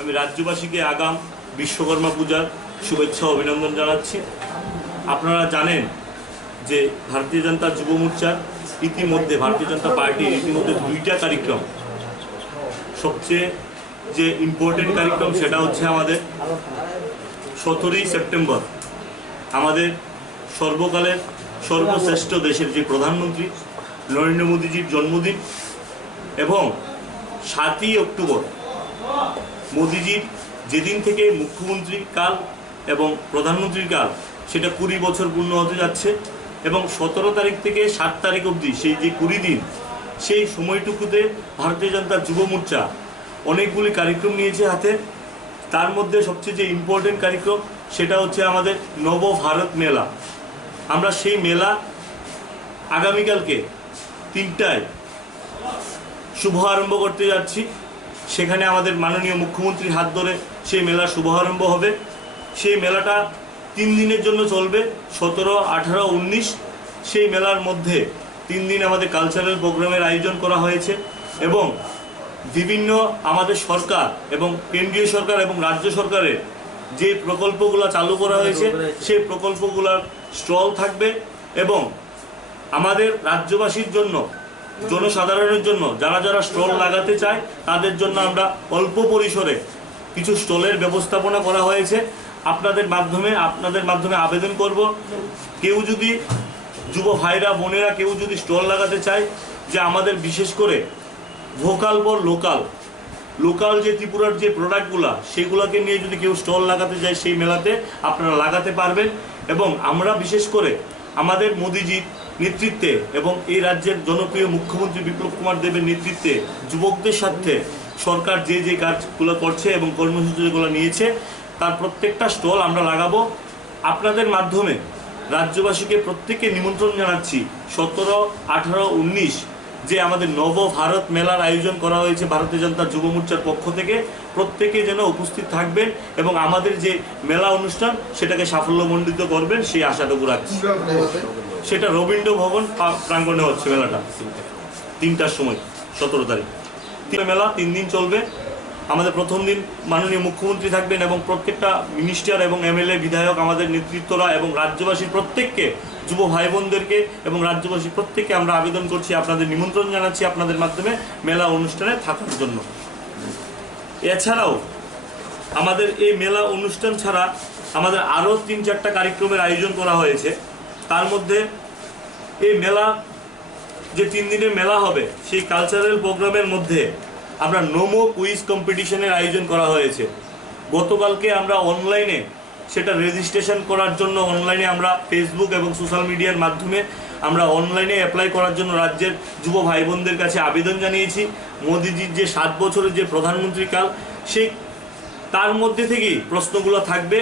আমি রাজ্যবাসীকে আগাম বিশ্বকর্মা পূজার শুভেচ্ছা অভিনন্দন জানাচ্ছি। আপনারা জানেন যে ভারতীয় জনতা যুব মোর্চার ইতিমধ্যে ভারতীয় জনতা পার্টির ইতিমধ্যে 2টা কার্যক্রম, সবচেয়ে যে ইম্পর্টেন্ট কার্যক্রম সেটা হচ্ছে আমাদের 17ই সেপ্টেম্বর আমাদের সর্বকালের সর্বশ্রেষ্ঠ দেশের যে প্রধানমন্ত্রী নরেন্দ্র মোদীজির জন্মদিন এবং 7ই অক্টোবর মোদীজির যেদিন থেকে মুখ্যমন্ত্রী কাল এবং প্রধানমন্ত্রীর কাল সেটা 20 বছর পূর্ণ হতে যাচ্ছে এবং 17 তারিখ থেকে 7 তারিখ অবধি সেই যে 20 দিন সেই সময়টুকুতে ভারতীয় জনতা যুব মোর্চা অনেকগুলি কার্যক্রম নিয়েছে হাতে। তার মধ্যে সবচেয়ে যে ইম্পর্টেন্ট কার্যক্রম সেটা হচ্ছে আমাদের নব ভারত মেলা। আমরা সেই মেলা আগামীকালকে 3টায় শুভারম্ভ করতে যাচ্ছি। সেখানে আমাদের মাননীয় মুখ্যমন্ত্রীর হাত ধরে সেই মেলার শুভারম্ভ হবে। সেই মেলাটা 3 দিনের জন্য চলবে, 17, 18, 19। সেই মেলার মধ্যে 3 দিন আমাদের কালচারাল প্রোগ্রামের আয়োজন করা হয়েছে এবং বিভিন্ন আমাদের সরকার এবং কেন্দ্রীয় সরকার এবং রাজ্য সরকারের যে প্রকল্পগুলো চালু করা হয়েছে সেই প্রকল্পগুলোর স্টল থাকবে এবং আমাদের রাজ্যবাসীর জন্য জনসাধারণের জন্য যারা যারা স্টল লাগাতে চায় তাদের জন্য আমরা অল্প পরিসরে কিছু স্টলের ব্যবস্থাপনা করা হয়েছে। আপনাদের মাধ্যমে আবেদন করব, কেউ যদি যুব ভাইরা বোনেরা কেউ যদি স্টল লাগাতে চায়, যে আমাদের বিশেষ করে ভোকাল ফর লোকাল যে ত্রিপুরার যে প্রোডাক্টগুলো সেগুলোকে নিয়ে যদি কেউ স্টল লাগাতে যায় সেই মেলাতে আপনারা লাগাতে পারবেন। এবং আমরা বিশেষ করে আমাদের মোদিজির নেতৃত্বে এবং এই রাজ্যের জনপ্রিয় মুখ্যমন্ত্রী বিপ্লব কুমার দেবের নেতৃত্বে যুবকদের সাথে সরকার যে যে কাজগুলো করছে এবং কর্মসূচিগুলো নিয়েছে তার প্রত্যেকটা স্টল আমরা লাগাবো। আপনাদের মাধ্যমে রাজ্যবাসীকে প্রত্যেককে নিমন্ত্রণ জানাচ্ছি 17, 18, 19 যে আমাদের নব ভারত মেলার আয়োজন করা হয়েছে ভারতীয় জনতা যুব মোর্চার পক্ষ থেকে। প্রত্যেকে যেন উপস্থিত থাকবেন এবং আমাদের যে মেলা অনুষ্ঠান সেটাকে সাফল্যমণ্ডিত করবেন সেই আশাটুকু রাখছি। সেটা রবীন্দ্র ভবন প্রাঙ্গণে হচ্ছে মেলাটা 3টার সময়, 17 তারিখ। মেলা 3 দিন চলবে। আমাদের প্রথম দিন মাননীয় মুখ্যমন্ত্রী থাকবেন এবং প্রত্যেকটা মিনিস্টার এবং এমএলএ বিধায়ক আমাদের নেতৃত্বরা এবং রাজ্যবাসীর প্রত্যেককে, যুব ভাই বোনদেরকে এবং রাজ্যবাসীর প্রত্যেককে আমরা আবেদন করছি, আপনাদের নিমন্ত্রণ জানাচ্ছি আপনাদের মাধ্যমে মেলা অনুষ্ঠানে থাকার জন্য। এছাড়াও আমাদের এই মেলা অনুষ্ঠান ছাড়া আমাদের আরও 3-4টা কার্যক্রমের আয়োজন করা হয়েছে। তার মধ্যে এই মেলা যে 3 দিনের মেলা হবে সেই কালচারাল প্রোগ্রামের মধ্যে আমরা নোমো কুইজ কম্পিটিশনের আয়োজন করা হয়েছে। গতকালকে আমরা অনলাইনে সেটা রেজিস্ট্রেশন করার জন্য অনলাইনে আমরা ফেসবুক এবং সোশ্যাল মিডিয়ার মাধ্যমে আমরা অনলাইনে অ্যাপ্লাই করার জন্য রাজ্যের যুব ভাই বোনদের কাছে আবেদন জানিয়েছি। মোদিজির যে 7 বছরের যে প্রধানমন্ত্রী কাল সেই তার মধ্যে থেকেই প্রশ্নগুলো থাকবে।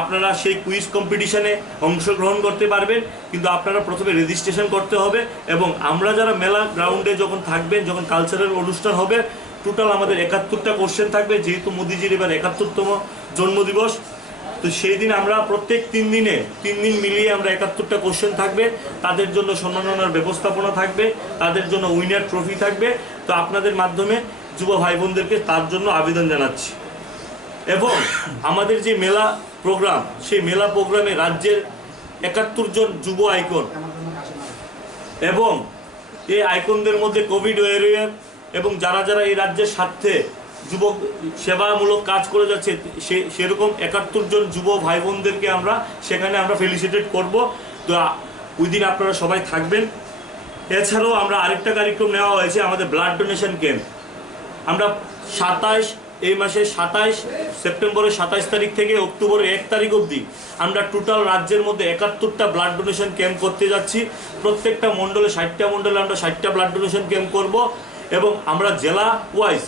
আপনারা সেই কুইজ কম্পিটিশনে অংশগ্রহণ করতে পারবেন, কিন্তু আপনারা প্রথমে রেজিস্ট্রেশন করতে হবে এবং আমরা যারা মেলা গ্রাউন্ডে যখন থাকবেন, যখন কালচারাল অনুষ্ঠান হবে, টোটাল আমাদের 71টা কোশ্চেন থাকবে। যেহেতু মোদিজির এবার 71তম জন্মদিবস, তো সেই দিন আমরা প্রত্যেক 3 দিন মিলিয়ে আমরা 71টা কোশ্চেন থাকবে। তাদের জন্য সম্মাননার ব্যবস্থাপনা থাকবে, তাদের জন্য উইনার ট্রফি থাকবে। তো আপনাদের মাধ্যমে যুব ভাই বোনদেরকে তার জন্য আবেদন জানাচ্ছি। এবং আমাদের যে মেলা প্রোগ্রাম সেই মেলা প্রোগ্রামে রাজ্যের 71 জন যুব আইকন এবং এই আইকনদের মধ্যে কোভিড ওয়ারিয়র এবং যারা যারা এই রাজ্যের স্বার্থে যুবক সেবামূলক কাজ করে যাচ্ছে সেরকম 71 জন যুব ভাই বোনদেরকে আমরা সেখানে আমরা ফেলিসিটেট করব। তো ওই দিন আপনারা সবাই থাকবেন। এছাড়াও আমরা আরেকটা কার্যক্রম নেওয়া হয়েছে, আমাদের ব্লাড ডোনেশন ক্যাম্প। আমরা এই মাসের 27 সেপ্টেম্বরের 27 তারিখ থেকে অক্টোবরের 1 তারিখ অবধি আমরা টোটাল রাজ্যের মধ্যে 71টা ব্লাড ডোনেশন ক্যাম্প করতে যাচ্ছি। প্রত্যেকটা মণ্ডলে 60টা মণ্ডলে আমরা 60টা ব্লাড ডোনেশন ক্যাম্প করব এবং আমরা জেলা ওয়াইজ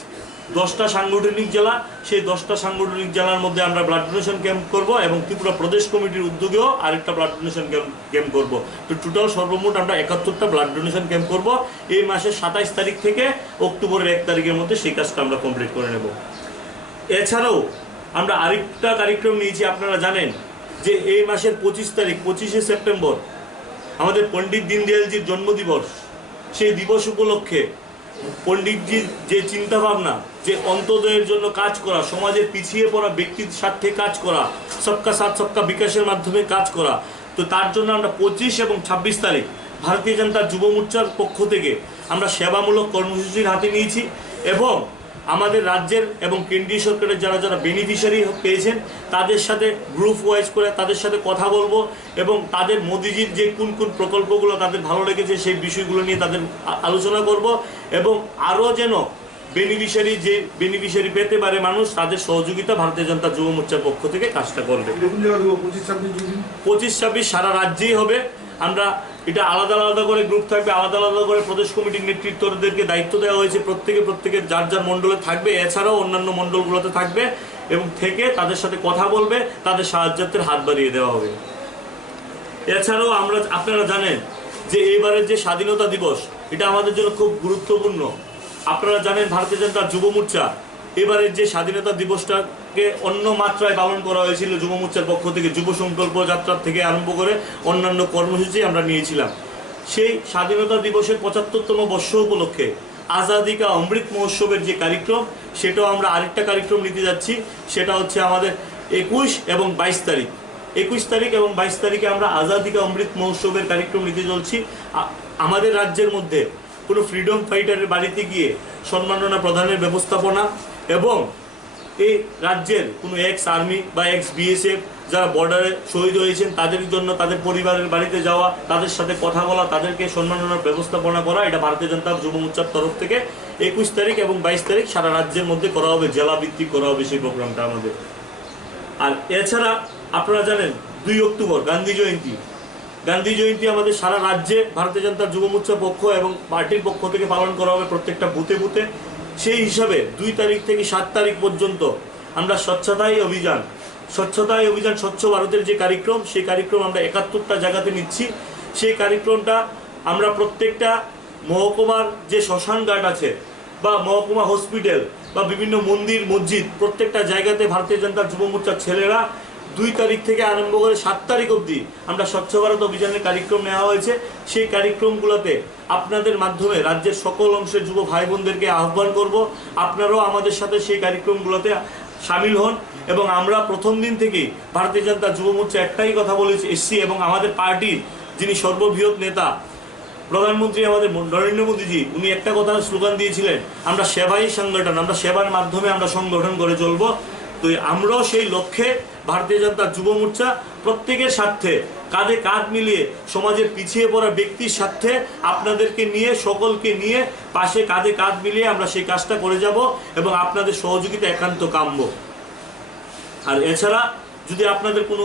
10টা সাংগঠনিক জেলা, সেই 10টা সাংগঠনিক জেলার মধ্যে আমরা ব্লাড ডোনেশন ক্যাম্প করব এবং ত্রিপুরা প্রদেশ কমিটির উদ্যোগেও আরেকটা ব্লাড ডোনেশন ক্যাম্প করব। তো টোটাল সর্বমোট আমরা 71টা ব্লাড ডোনেশন ক্যাম্প করব এই মাসের 27 তারিখ থেকে অক্টোবরের 1 তারিখের মধ্যে। সেই কাজটা আমরা কমপ্লিট করে নেব। এছাড়াও আমরা আরেকটা কার্যক্রম নিয়েছি। আপনারা জানেন যে এই মাসের 25শে সেপ্টেম্বর আমাদের পণ্ডিত দীনদয়ালজির জন্মদিবস। সেই দিবস উপলক্ষে পণ্ডিতজির যে চিন্তাভাবনা যে অন্তোদয়ের জন্য কাজ করা, সমাজের পিছিয়ে পড়া ব্যক্তির স্বার্থে কাজ করা, সবকা সাথ সবকা বিকাশের মাধ্যমে কাজ করা। তো তার জন্য আমরা 25 এবং 26 তারিখ ভারতীয় জনতা যুব মোর্চার পক্ষ থেকে আমরা সেবামূলক কর্মসূচির হাতে নিয়েছি এবং আমাদের রাজ্যের এবং কেন্দ্রীয় সরকারের যারা যারা বেনিফিশিয়ারি পেয়েছেন তাদের সাথে গ্রুপ ওয়াইজ করে তাদের সাথে কথা বলবো এবং তাদের মোদিজির যে কোন কোন প্রকল্পগুলো তাদের ভালো লেগেছে সেই বিষয়গুলো নিয়ে তাদের আলোচনা করব এবং আরও যেন বেনিফিশিয়ারি পেতে পারে মানুষ, তাদের সহযোগিতা ভারতীয় জনতা যুব মোর্চার পক্ষ থেকে কাজটা করবে। 25-26 সারা রাজ্যেই হবে। আমরা এটা আলাদা আলাদা করে গ্রুপ থাকবে, আলাদা আলাদা করে প্রদেশ কমিটির নেতৃত্বদেরকে দায়িত্ব দেওয়া হয়েছে, প্রত্যেকের যার যার মণ্ডলে থাকবে, এছাড়াও অন্যান্য মণ্ডলগুলোতে থাকবে এবং থেকে তাদের সাথে কথা বলবে, তাদের সাহায্যের হাত বাড়িয়ে দেওয়া হবে। এছাড়াও আপনারা জানেন যে এবারের যে স্বাধীনতা দিবস এটা আমাদের জন্য খুব গুরুত্বপূর্ণ। আপনারা জানেন ভারতীয় জনতা যুব মোর্চা এবারের যে স্বাধীনতা দিবসটাকে অন্য মাত্রায় পালন করা হয়েছিল যুব মোর্চার পক্ষ থেকে, যুব সংকল্প যাত্রা থেকে আরম্ভ করে অন্যান্য কর্মসূচি আমরা নিয়েছিলাম। সেই স্বাধীনতা দিবসের 75তম বর্ষ উপলক্ষে আজাদি কা অমৃত মহোৎসবের যে কার্যক্রম সেটাও আমরা আরেকটা কার্যক্রম নিতে যাচ্ছি। সেটা হচ্ছে আমাদের 21 এবং 22 তারিখ। 21 তারিখ এবং 22 তারিখে আমরা আজাদি কা অমৃত মহোৎসবের কার্যক্রম নিতে চলছি। আমাদের রাজ্যের মধ্যে কোনো ফ্রিডম ফাইটারের বাড়িতে গিয়ে সম্মাননা প্রদানের ব্যবস্থাপনা এবং এই রাজ্যের কোনো এক্স আর্মি বা এক্স বিএসএফ যারা বর্ডারে শহীদ হয়েছেন তাদের জন্য তাদের পরিবারের বাড়িতে যাওয়া, তাদের সাথে কথা বলা, তাদেরকে সম্মাননার ব্যবস্থাপনা করা, এটা ভারতীয় জনতা যুব মোর্চার তরফ থেকে 21 তারিখ এবং 22 তারিখ সারা রাজ্যের মধ্যে করা হবে, জেলা ভিত্তিক করা হবে সেই প্রোগ্রামটা আমাদের। আর এছাড়া আপনারা জানেন 2 অক্টোবর গান্ধী জয়ন্তী আমাদের সারা রাজ্যে ভারতীয় জনতা যুব মোর্চার পক্ষ এবং পার্টির পক্ষ থেকে পালন করা হবে প্রত্যেকটা বুথে বুথে। সেই হিসাবে 2 তারিখ থেকে 7 তারিখ পর্যন্ত আমরা স্বচ্ছতাই অভিযান স্বচ্ছ ভারতের যে কার্যক্রম সেই কার্যক্রম আমরা 71টা জায়গাতে নিচ্ছি। সেই কার্যক্রমটা আমরা প্রত্যেকটা মহকুমার যে শ্মশান ঘাট আছে বা মহকুমা হসপিটাল বা বিভিন্ন মন্দির মসজিদ প্রত্যেকটা জায়গাতে ভারতীয় জনতা যুব মোর্চার ছেলেরা 2 তারিখ থেকে আরম্ভ করে 7 তারিখ অবধি আমরা স্বচ্ছ ভারত অভিযানের কার্যক্রম নেওয়া হয়েছে। সেই কার্যক্রমগুলোতে আপনাদের মাধ্যমে রাজ্যের সকল অংশের যুব ভাই বোনদেরকে আহ্বান করব, আপনারাও আমাদের সাথে সেই কার্যক্রমগুলোতে সামিল হন। এবং আমরা প্রথম দিন থেকেই ভারতীয় জনতা যুব মোর্চা একটাই কথা বলেছি এসছি এবং আমাদের পার্টির যিনি সর্ববৃহৎ নেতা প্রধানমন্ত্রী আমাদের নরেন্দ্র মোদীজি উনি একটা কথা স্লোগান দিয়েছিলেন, আমরা সেবাই সংগঠন, আমরা সেবার মাধ্যমে আমরা সংগঠন করে চলবো। তো আমরাও সেই লক্ষ্যে ভারতীয় জনতা যুব মোর্চা প্রত্যেকের স্বার্থে কাঁধে কাঁধ মিলিয়ে সমাজের পিছিয়ে পড়া ব্যক্তির স্বার্থে আপনাদেরকে নিয়ে সকলকে নিয়ে পাশে কাঁধে কাঁধ মিলিয়ে আমরা সেই কাজটা করে যাব এবং আপনাদের সহযোগিতা একান্ত কাম্য। আর এছাড়া যদি আপনাদের কোনো